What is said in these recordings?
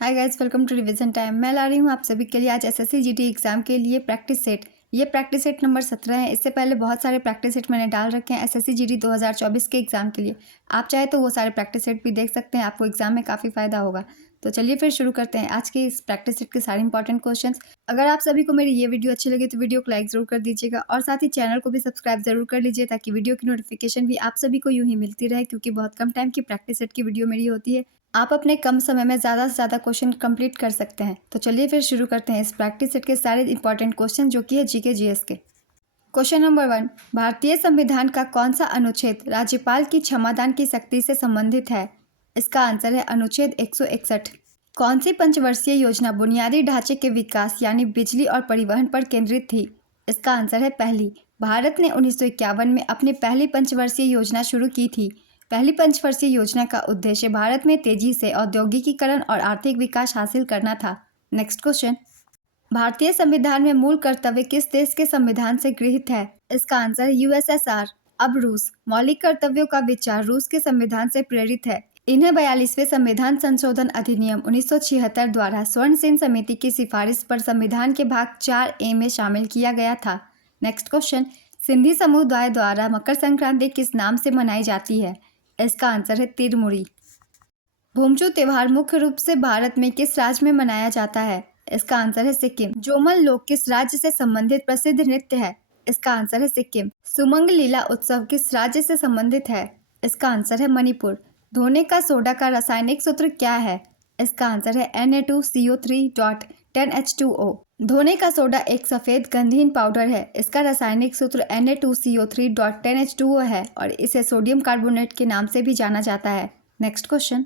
Hi guys, welcome to revision time. मैं ला रही हूँ आप सभी के लिए आज एसएससी जीडी एग्जाम के लिए प्रैक्टिस सेट। ये प्रैक्टिस सेट नंबर 17 है। इससे पहले बहुत सारे प्रैक्टिस सेट मैंने डाल रखे हैं एसएससी जीडी 2024 के एग्जाम के लिए। आप चाहे तो वो सारे प्रैक्टिस सेट भी देख सकते हैं, आपको एग्जाम में काफ़ी फायदा होगा। तो चलिए फिर शुरू करते हैं आज के इस प्रैक्टिस सेट के सारे इंपॉर्टेंट क्वेश्चंस। अगर आप सभी को मेरी ये वीडियो अच्छी लगी तो वीडियो को लाइक जरूर कर दीजिएगा और साथ ही चैनल को भी सब्सक्राइब जरूर कर लीजिए ताकि वीडियो की नोटिफिकेशन भी आप सभी को यूं ही मिलती रहे, क्योंकि बहुत कम टाइम की प्रैक्टिस सेट की वीडियो मेरी होती है। आप अपने कम समय में ज़्यादा से ज़्यादा क्वेश्चन कंप्लीट कर सकते हैं। तो चलिए फिर शुरू करते हैं इस प्रैक्टिस सेट के सारे इंपॉर्टेंट क्वेश्चन जो कि है जीके जीएस के। क्वेश्चन नंबर 1, भारतीय संविधान का कौन सा अनुच्छेद राज्यपाल की क्षमादान की शक्ति से संबंधित है? इसका आंसर है अनुच्छेद 161। कौन सी पंचवर्षीय योजना बुनियादी ढांचे के विकास यानी बिजली और परिवहन पर केंद्रित थी? इसका आंसर है पहली। भारत ने 1951 में अपनी पहली पंचवर्षीय योजना शुरू की थी। पहली पंचवर्षीय योजना का उद्देश्य भारत में तेजी से औद्योगिकीकरण और आर्थिक विकास हासिल करना था। नेक्स्ट क्वेश्चन, भारतीय संविधान में मूल कर्तव्य किस देश के संविधान से गृहीत है? इसका आंसर है यूएसएसआर। अब रूस। मौलिक कर्तव्यों का विचार रूस के संविधान से प्रेरित है। इन्हें 42वें संविधान संशोधन अधिनियम 1976 द्वारा स्वर्ण सेन समिति की सिफारिश पर संविधान के भाग 4A में शामिल किया गया था। नेक्स्ट क्वेश्चन, सिंधी समुदाय द्वारा मकर संक्रांति किस नाम से मनाई जाती है? इसका आंसर है तिरमुरी। भूमचू त्योहार मुख्य रूप से भारत में किस राज्य में मनाया जाता है? इसका आंसर है सिक्किम। जोमल लोक किस राज्य से संबंधित प्रसिद्ध नृत्य है? इसका आंसर है सिक्किम। सुमंग लीला उत्सव किस राज्य से संबंधित है? इसका आंसर है मणिपुर। धोने का सोडा का रासायनिक सूत्र क्या है? इसका आंसर है Na2CO3.10H2O। धोने का सोडा एक सफेद गंधहीन पाउडर है। इसका रासायनिक सूत्र Na2CO3.10H2O है और इसे सोडियम कार्बोनेट के नाम से भी जाना जाता है। नेक्स्ट क्वेश्चन,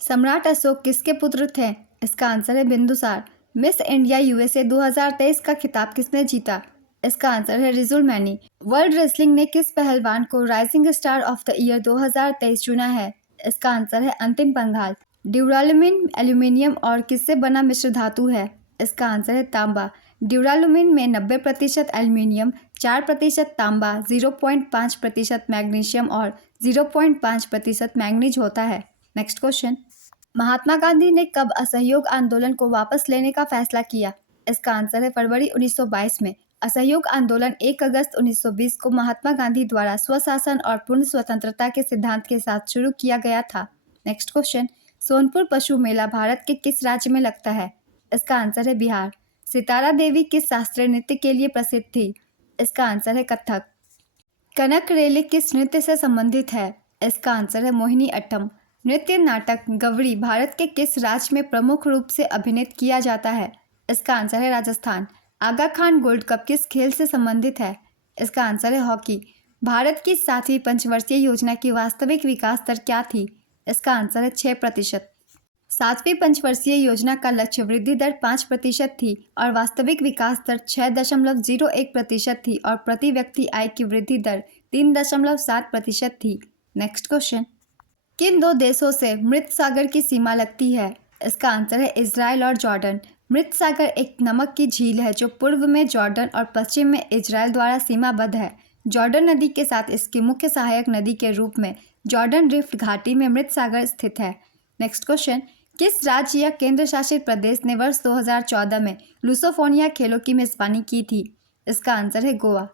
सम्राट अशोक किसके पुत्र थे? इसका आंसर है बिंदुसार। मिस इंडिया यूएसए 2023 का खिताब किसने जीता? इसका आंसर है रिजुल मैनी। वर्ल्ड रेसलिंग ने किस पहलवान को rising star of the year 2023 चुना है? इसका आंसर है अंतिम पंघाल। ड्यूरालुमिन एल्यूमिनियम और किससे बना मिश्र धातु है? इसका आंसर है तांबा। ड्यूरालुमिन में 90% एल्यूमिनियम, 4% तांबा, 0.5% मैग्नीशियम और 0.5% मैंगनीज होता है। नेक्स्ट क्वेश्चन, महात्मा गांधी ने कब असहयोग आंदोलन को वापस लेने का फैसला किया? इसका आंसर है फरवरी 1922 में। असहयोग आंदोलन 1 अगस्त 1920 को महात्मा गांधी द्वारा स्वशासन और पूर्ण स्वतंत्रता के सिद्धांत के साथ शुरू किया गया था। नेक्स्ट क्वेश्चन, सोनपुर पशु मेला भारत के किस राज्य में लगता है? इसका आंसर है बिहार। सितारा देवी किस शास्त्रीय नृत्य के लिए प्रसिद्ध थी? इसका आंसर है कथक। कनक रेली किस नृत्य से संबंधित है? इसका आंसर है मोहिनी अट्टम। नृत्य नाटक गवरी भारत के किस राज्य में प्रमुख रूप से अभिनीत किया जाता है? इसका आंसर है राजस्थान। आगा खान गोल्ड कप किस खेल से संबंधित है? इसका आंसर है हॉकी। भारत की 7वीं पंचवर्षीय योजना की वास्तविक विकास दर क्या थी? इसका आंसर है 6%। 7वीं पंचवर्षीय योजना का लक्ष्य वृद्धि दर 5% थी और वास्तविक विकास दर 6.01% थी और प्रति व्यक्ति आय की वृद्धि दर 3.7% थी। नेक्स्ट क्वेश्चन, किन दो देशों से मृत सागर की सीमा लगती है? इसका आंसर है इजराइल और जॉर्डन। मृत सागर एक नमक की झील है जो पूर्व में जॉर्डन और पश्चिम में इजराइल द्वारा सीमाबद्ध है। जॉर्डन नदी के साथ इसकी मुख्य सहायक नदी के रूप में जॉर्डन रिफ्ट घाटी में मृत सागर स्थित है। नेक्स्ट क्वेश्चन, किस राज्य या केंद्र शासित प्रदेश ने वर्ष 2014 में लुसोफोनिया खेलों की मेजबानी की थी? इसका आंसर है गोवा।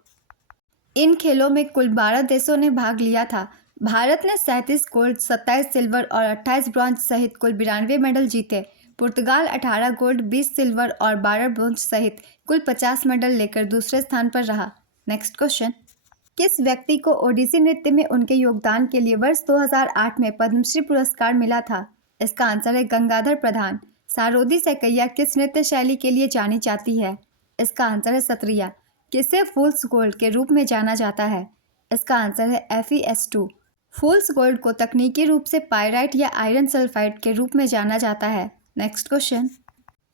इन खेलों में कुल 12 देशों ने भाग लिया था। भारत ने 37 गोल्ड, 27 सिल्वर और 28 ब्रॉन्ज सहित कुल 92 मेडल जीते। पुर्तगाल 18 गोल्ड, 20 सिल्वर और 12 ब्रॉन्ज सहित कुल 50 मेडल लेकर दूसरे स्थान पर रहा। नेक्स्ट क्वेश्चन, किस व्यक्ति को ओडिसी नृत्य में उनके योगदान के लिए वर्ष 2008 में पद्मश्री पुरस्कार मिला था? इसका आंसर है गंगाधर प्रधान। सारोदी सकैया किस नृत्य शैली के लिए जानी जाती है? इसका आंसर है सत्रिया। किसे फूल्स गोल्ड के रूप में जाना जाता है? इसका आंसर है FeS2। फूल्स गोल्ड को तकनीकी रूप से पायराइट या आयरन सल्फाइड के रूप में जाना जाता है। नेक्स्ट क्वेश्चन,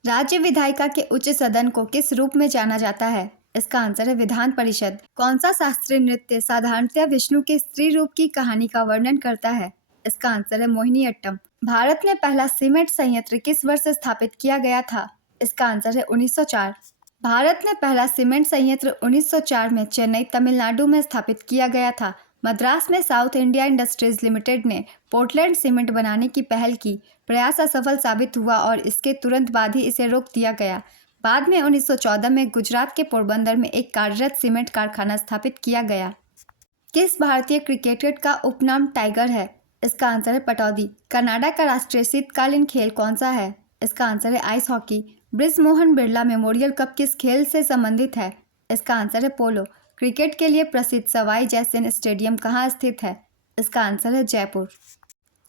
राज्य विधायिका के उच्च सदन को किस रूप में जाना जाता है? इसका आंसर है विधान परिषद। कौन सा शास्त्रीय नृत्य साधारणतया विष्णु के स्त्री रूप की कहानी का वर्णन करता है? इसका आंसर है मोहिनी अट्टम। भारत में पहला सीमेंट संयंत्र किस वर्ष स्थापित किया गया था? इसका आंसर है 1904। भारत में पहला सीमेंट संयंत्र 1904 में चेन्नई, तमिलनाडु में स्थापित किया गया था। मद्रास में साउथ इंडिया इंडस्ट्रीज लिमिटेड ने पोर्टलैंड सीमेंट बनाने की पहल की। प्रयास असफल साबित हुआ और इसके तुरंत बाद ही इसे रोक दिया गया। बाद में 1914 में गुजरात के पोरबंदर में एक कार्यरत सीमेंट कारखाना स्थापित किया गया। किस भारतीय क्रिकेटर का उपनाम टाइगर है? इसका आंसर है पटौदी। कनाडा का राष्ट्रीय शीतकालीन खेल कौन सा है? इसका आंसर है ice hockey. Brijmohan Birla memorial cup किस खेल से संबंधित है? इसका आंसर है पोलो। क्रिकेट के लिए प्रसिद्ध सवाई जयसिंह स्टेडियम कहाँ स्थित है? इसका आंसर है जयपुर।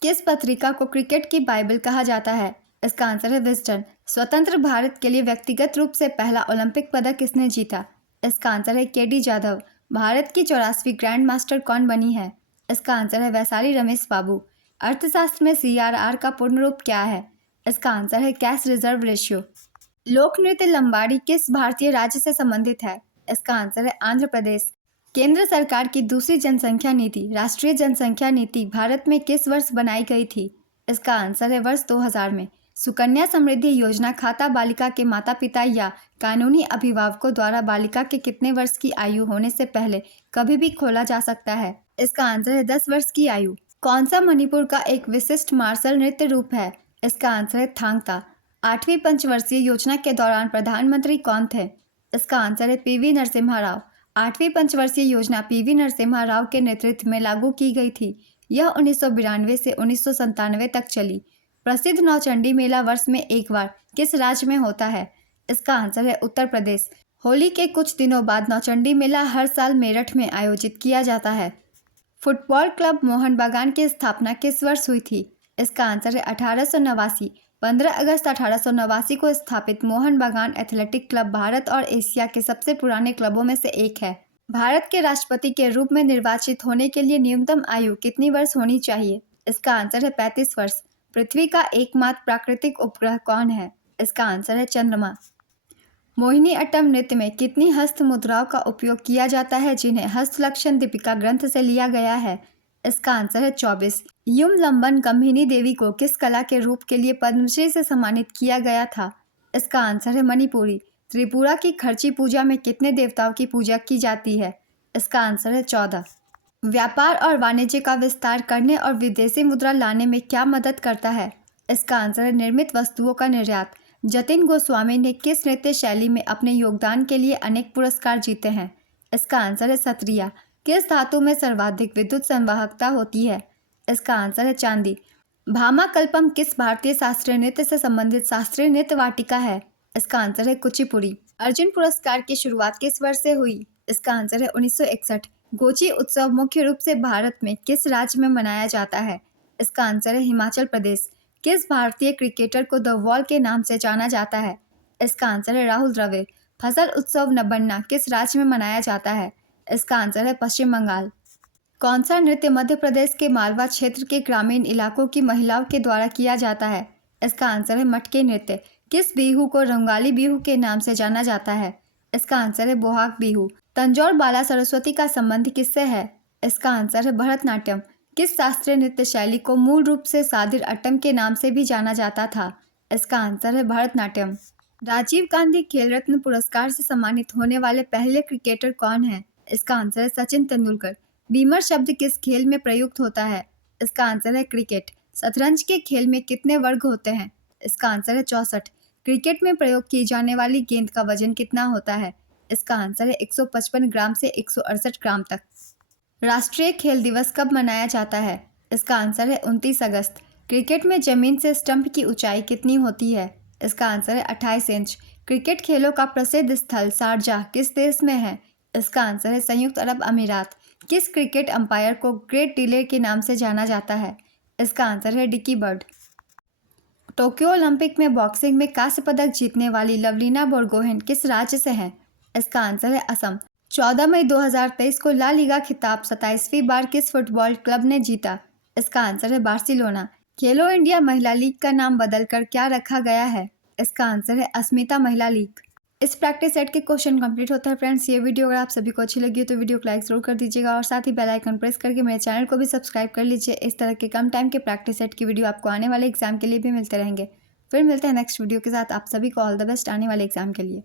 किस पत्रिका को क्रिकेट की बाइबल कहा जाता है? इसका आंसर है विजडन। स्वतंत्र भारत के लिए व्यक्तिगत रूप से पहला ओलंपिक पदक किसने जीता? इसका आंसर है केडी जाधव। भारत की 84वीं ग्रैंड मास्टर कौन बनी है? इसका आंसर है वैशाली रमेश बाबू। अर्थशास्त्र में CRR का पूर्ण रूप क्या है? इसका आंसर है कैश रिजर्व रेशियो। लोक नृत्य लंबाड़ी किस भारतीय राज्य से संबंधित है? इसका आंसर है आंध्र प्रदेश। केंद्र सरकार की दूसरी जनसंख्या नीति राष्ट्रीय जनसंख्या नीति भारत में किस वर्ष बनाई गई थी? इसका आंसर है वर्ष 2000 में। सुकन्या समृद्धि योजना खाता बालिका के माता पिता या कानूनी अभिभावकों द्वारा बालिका के कितने वर्ष की आयु होने से पहले कभी भी खोला जा सकता है? इसका आंसर है 10 वर्ष की आयु। कौन सा मणिपुर का एक विशिष्ट मार्शल नृत्य रूप है? इसका आंसर है थांगता। 8वीं पंचवर्षीय योजना के दौरान प्रधानमंत्री कौन थे? इसका आंसर है PV नरसिम्हा राव। 8वीं पंचवर्षीय योजना PV नरसिम्हा राव के नेतृत्व में लागू की गई थी। यह 1992 से 1997 तक चली। प्रसिद्ध नौचंडी मेला वर्ष में एक बार किस राज्य में होता है? इसका आंसर है उत्तर प्रदेश। होली के कुछ दिनों बाद नौचंडी मेला हर साल मेरठ में आयोजित किया जाता है। फुटबॉल क्लब मोहन बागान की स्थापना किस वर्ष हुई थी? इसका आंसर है 1889। 15 अगस्त 1889 को स्थापित मोहन बागान एथलेटिक क्लब भारत और एशिया के सबसे पुराने क्लबों में से एक है। भारत के राष्ट्रपति के रूप में निर्वाचित होने के लिए न्यूनतम आयु कितनी वर्ष होनी चाहिए? इसका आंसर है 35 वर्ष। पृथ्वी का एकमात्र प्राकृतिक उपग्रह कौन है? इसका आंसर है चंद्रमा। मोहिनी अट्टम नृत्य में कितनी हस्त मुद्राओं का उपयोग किया जाता है जिन्हें हस्तलक्षण दीपिका ग्रंथ से लिया गया है? इसका आंसर है 24। युम लंबन गंभिनी देवी को किस कला के रूप के लिए पद्मश्री से सम्मानित किया गया था? इसका आंसर है मणिपुरी। त्रिपुरा की खर्ची पूजा में कितने देवताओं की पूजा की जाती है? इसका आंसर है 14। व्यापार और वाणिज्य का विस्तार करने और विदेशी मुद्रा लाने में क्या मदद करता है? इसका आंसर है निर्मित वस्तुओं का निर्यात। जतिन गोस्वामी ने किस नृत्य शैली में अपने योगदान के लिए अनेक पुरस्कार जीते हैं? इसका आंसर है सत्रिया। किस धातु में सर्वाधिक विद्युत संवाहकता होती है? इसका आंसर है चांदी। भामा कल्पम किस भारतीय शास्त्रीय नृत्य से संबंधित शास्त्रीय नृत्य वाटिका है? इसका आंसर है कुचिपुड़ी। अर्जुन पुरस्कार की शुरुआत किस वर्ष से हुई? इसका आंसर है 1961। गोची उत्सव मुख्य रूप से भारत में किस राज्य में मनाया जाता है? इसका आंसर है हिमाचल प्रदेश। किस भारतीय क्रिकेटर को द वॉल के नाम से जाना जाता है? इसका आंसर है राहुल द्रविड़। फसल उत्सव नबन्ना किस राज्य में मनाया जाता है? इसका आंसर है पश्चिम बंगाल। कौन सा नृत्य मध्य प्रदेश के मालवा क्षेत्र के ग्रामीण इलाकों की महिलाओं के द्वारा किया जाता है? इसका आंसर है मटके नृत्य। किस बिहू को रंगाली बिहू के नाम से जाना जाता है? इसका आंसर है बोहाग बिहू। तंजौर बाला सरस्वती का संबंध किससे है? इसका आंसर है भरतनाट्यम। किस शास्त्रीय नृत्य शैली को मूल रूप से सादिर अट्टम के नाम से भी जाना जाता था? इसका आंसर है भरतनाट्यम। राजीव गांधी खेल रत्न पुरस्कार से सम्मानित होने वाले पहले क्रिकेटर कौन है? इसका आंसर है सचिन तेंदुलकर। बीमर शब्द किस खेल में प्रयुक्त होता है? इसका आंसर है क्रिकेट। शतरंज के खेल में कितने वर्ग होते हैं? इसका आंसर है 64। क्रिकेट में प्रयोग की जाने वाली गेंद का वजन कितना होता है? इसका आंसर है 155 ग्राम से 168 ग्राम तक। राष्ट्रीय खेल दिवस कब मनाया जाता है? इसका आंसर है 29 अगस्त। क्रिकेट में जमीन से स्टंप की ऊंचाई कितनी होती है? इसका आंसर है 28 इंच। क्रिकेट खेलों का प्रसिद्ध स्थल शारजाह किस देश में है? इसका आंसर है संयुक्त अरब अमीरात। किस क्रिकेट अंपायर को ग्रेट डिले के नाम से जाना जाता है? इसका आंसर है डिकी बर्ड। टोक्यो ओलंपिक में बॉक्सिंग में कांस्य पदक जीतने वाली लवलीना बोरगोहेन किस राज्य से हैं? इसका आंसर है असम। 14 मई 2023 को ला लीगा खिताब 27वीं बार किस फुटबॉल क्लब ने जीता? इसका आंसर है बार्सिलोना। खेलो इंडिया महिला लीग का नाम बदलकर क्या रखा गया है? इसका आंसर है अस्मिता महिला लीग। इस प्रैक्टिस सेट के क्वेश्चन कंप्लीट होता है फ्रेंड्स। ये वीडियो अगर आप सभी को अच्छी लगी हो तो वीडियो को लाइक जरूर कर दीजिएगा और साथ ही बेल आइकन प्रेस करके मेरे चैनल को भी सब्सक्राइब कर लीजिए। इस तरह के कम टाइम के प्रैक्टिस सेट की वीडियो आपको आने वाले एग्जाम के लिए भी मिलते रहेंगे। फिर मिलते हैं नेक्स्ट वीडियो के साथ। आप सभी को ऑल द बेस्ट आने वाले एग्जाम के लिए।